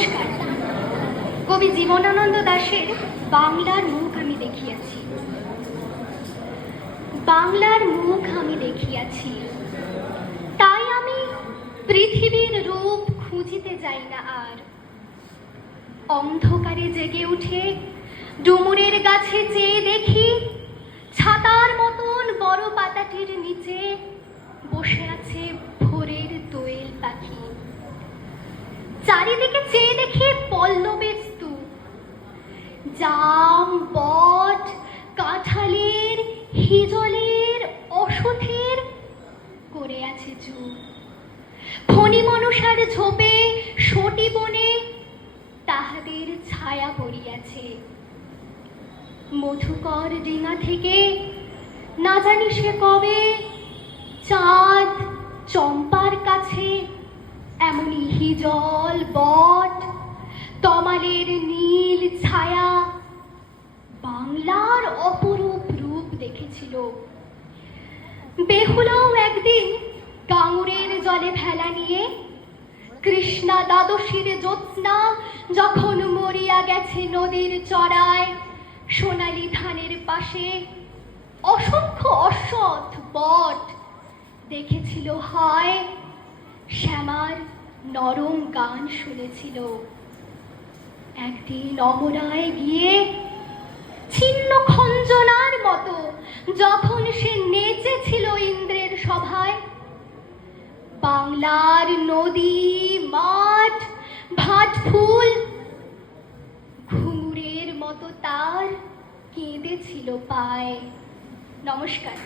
নমস্কার। কবি জীবনানন্দ দাশের বাংলার মুখ আমি দেখিয়াছি। বাংলার মুখ আমি দেখিয়াছি। তাই আমি পৃথিবীর রূপ খুঁজিতে যাই না আর। অন্ধকারে জেগে উঠে ডুমুরের গাছে চেয়ে দেখি ছাতার মতন বড় পাতাটির নিচে বসে আছে ভোরের দোয়েল পাখি। চারিদিকে চেয়ে দেখি পল্লবের স্তূপ, জাম বট কাঁঠালের হিজলের অসথের করে আছে চুপ ফণি মনসার ঝোপে সটি বনে তাহাদের ছায়া পড়িয়াছে। মধুকর ডিঙা থেকে না জানি সে কবে চাঁদ চম্পার কাছে এমনই হিজল বট দেখেছিল বেহুলাও একদিন কাঙুরের জলে ভেলা নিয়ে কৃষ্ণা দ্বাদশীর জ্যোৎস্না যখন মরিয়া গেছে নদীর চড়ায় সোনালি ধানের পাশে অসংখ্য অসৎ বট দেখেছিল হয়, শ্যামার নরম গান শুনেছিল। একদিন অমরায় গিয়ে ছিন্ন খঞ্জনার মতো যখন সে নেচেছিল ইন্দ্রের সভায়, বাংলার নদী, মাঠ, ভাট ফুল, ঘুঙুরের মতো তার কেঁদেছিল পায়। নমস্কার।